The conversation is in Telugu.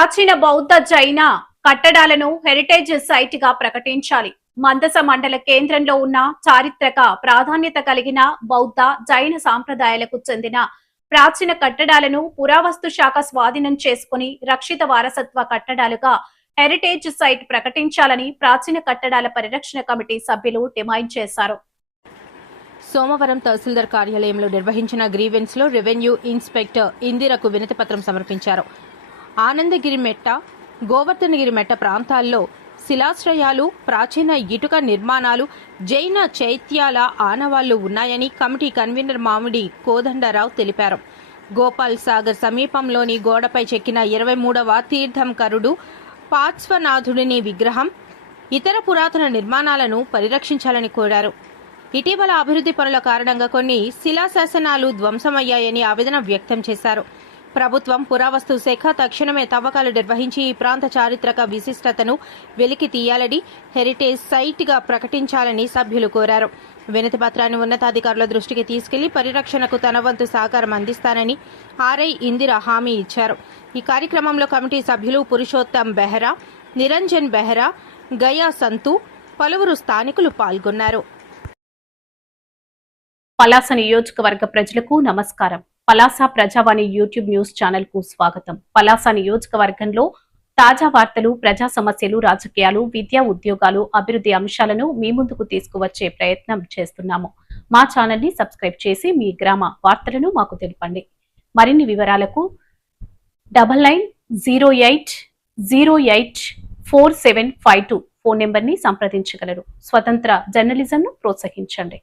ప్రాచీన బౌద్ధ జైన కట్టడాలను హెరిటేజ్ సైట్ గా ప్రకటించాలి. మందస మండల కేంద్రంలో ఉన్న చారిత్రక ప్రాధాన్యత కలిగిన బౌద్ధ జైన సాంప్రదాయాలకు చెందిన ప్రాచీన కట్టడాలను పురావస్తు శాఖ స్వాధీనం చేసుకుని రక్షిత వారసత్వ కట్టడాలుగా హెరిటేజ్ సైట్ ప్రకటించాలని ప్రాచీన కట్టడాల పరిరక్షణ కమిటీ సభ్యులు డిమాండ్ చేశారు. సోమవారం తహసీల్దార్ కార్యాలయంలో నిర్వహించిన గ్రీవెన్స్ లో రెవెన్యూ ఇన్స్పెక్టర్ ఇందిరకు వినతిపత్రం సమర్పించారు. ఆనందగిరి మెట్ట, గోవర్ధనగిరి మెట్ట ప్రాంతాల్లో శిలాశ్రయాలు, ప్రాచీన ఇటుక నిర్మాణాలు, జైన చైత్యాల ఆనవాళ్లు ఉన్నాయని కమిటీ కన్వీనర్ మామిడి కోదండరావు తెలిపారు. గోపాల్ సాగర్ సమీపంలోని గోడపై చెక్కిన 23వ తీర్థంకరుడు పార్శ్వనాథుడిని విగ్రహం, ఇతర పురాతన నిర్మాణాలను పరిరక్షించాలని కోరారు. ఇటీవల అభివృద్ధి పనుల కారణంగా కొన్ని శిలాశాసనాలు ధ్వంసమయ్యాయని ఆవేదన వ్యక్తం చేశారు. ప్రభుత్వం పురావస్తు శాఖ తక్షణమే తవ్వకాలు నిర్వహించి ఈ ప్రాంత చారిత్రక విశిష్టతను వెలికి తీయాలని, హెరిటేజ్ సైట్ గా ప్రకటించాలని సభ్యులు కోరారు. వినతి పత్రాన్ని ఉన్నతాధికారుల దృష్టికి తీసుకెళ్లి పరిరక్షణకు తన వంతు సహకారం అందిస్తానని ఆర్ఐ ఇందిర హామీ ఇచ్చారు. ఈ కార్యక్రమంలో కమిటీ సభ్యులు పురుషోత్తం బెహ్రా, నిరంజన్ బెహ్రా, గయా సంతు, పలువురు స్థానికులు పాల్గొన్నారు. పలాస నియోజకవర్గ ప్రజలకు నమస్కారం. పలాస ప్రజావాణి యూట్యూబ్ న్యూస్ ఛానల్ కు స్వాగతం. పలాస నియోజకవర్గంలో తాజా వార్తలు, ప్రజా సమస్యలు, రాజకీయాలు, విద్యా, ఉద్యోగాలు, అభివృద్ధి అంశాలను మీ ముందుకు తీసుకువచ్చే ప్రయత్నం చేస్తున్నాము. మా ఛానల్ ని సబ్స్క్రైబ్ చేసి మీ గ్రామ వార్తలను మాకు తెలపండి. మరిన్ని వివరాలకు 9908084752 ఫోన్ నెంబర్ ని సంప్రదించగలరు. స్వతంత్ర జర్నలిజం ను ప్రోత్సహించండి.